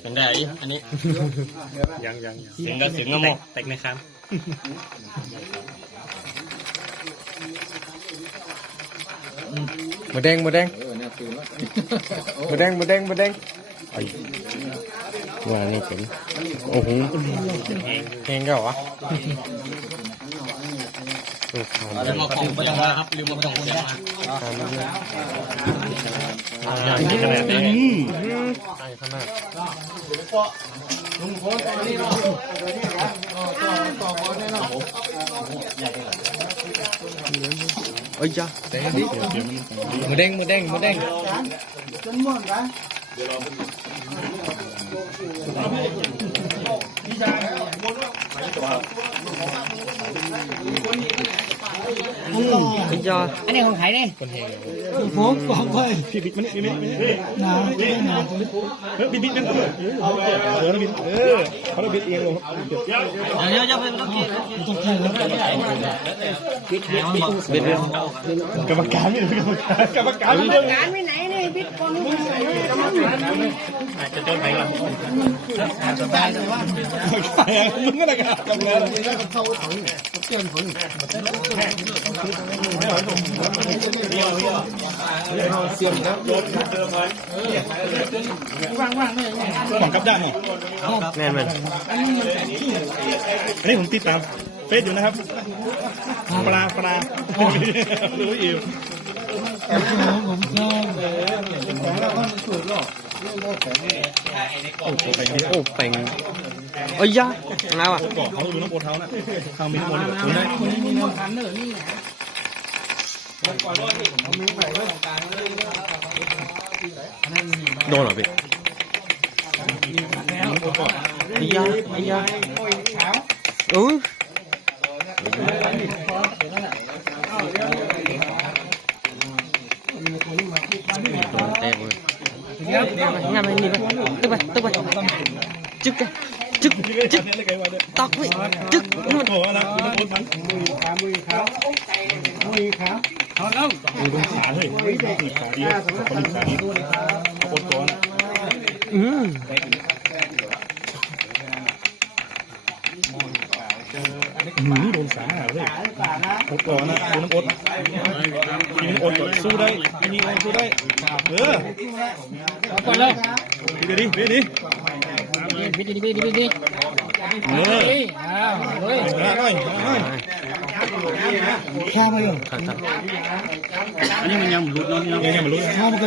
เป็นได้อันนี้ ยังยังเสียงก็เสียงก็หมกแตกในครับหมูแดงหมูแดงหมูแดงหมูแดงหมูแดงไอ้ว่านี่เป็นโอ้โหแหงก็วะ โอ้โหลืมมาของไปยังมาครับลืมมาของไปยังมาทำเยอะอย่างนี้ขนาดนี้ไอ้ขนาดเอ้ยจ้ะหมูแดงหมูแดงหมูแดงไอ้ย อันนี้ของใครเนี่ยผมบอกไปพี่บิ๊กมันนี่มันนี่น้ำเฮ้ยบิ๊กบิ๊กนั่นเออเออบิ๊กเออเขาเราบิ๊กเองเลงเดี๋ยวเดี๋ยวจะเป็นต้องกินต้องแข่งแล้วปิดปิดปิดเบ็ดเบ็ดกรรมการนี่กรรมการกรรมการการไปไหน เนี่ยบิ๊กคนนู้นจะจนไปก่อนใครมึงก็ได้กันกรรมการของกับด้านหรอแน่นมันอันนี้ผมติดตามเฟซอยู่นะครับปลาปลารู้อ ยู่โอ้โหโอ้แปงเอ้ยยาแล้วอะบอกเขาอยู่น้ำโปรเท้านะทางมีคนอยู่นะโดนเหรอพี่ไอ้ยาไอ้ยาโอ้ยโดนแตกเลย งานไปนี่ไปตึ๊บไปตึ๊บไปจึกจึกจึกตอกไปจึกนู่นโอ้แล้วน้ำโปรทั้งมือขามือขามือขาเอาแล้วมือขาเลยมือขาดีคนขาดีโคตรตัวนะอืม หืมโดนสาเลยโคตรตัวนะดูน้ำอ๊ตทีนี้โอ๊ตสู้ได้ทีนี้โอ๊ตสู้ได้ เออก่อนเลยดีดีดีดีบิ๊กบิ๊กบิ๊กบิ๊กบิ๊กเออเฮ้ยมาหน่อยหน่อยแค่มาอยู่ขัดขัดอันนี้มันยังหลุดน้องยังยังไมันรู้ข้าวมันก็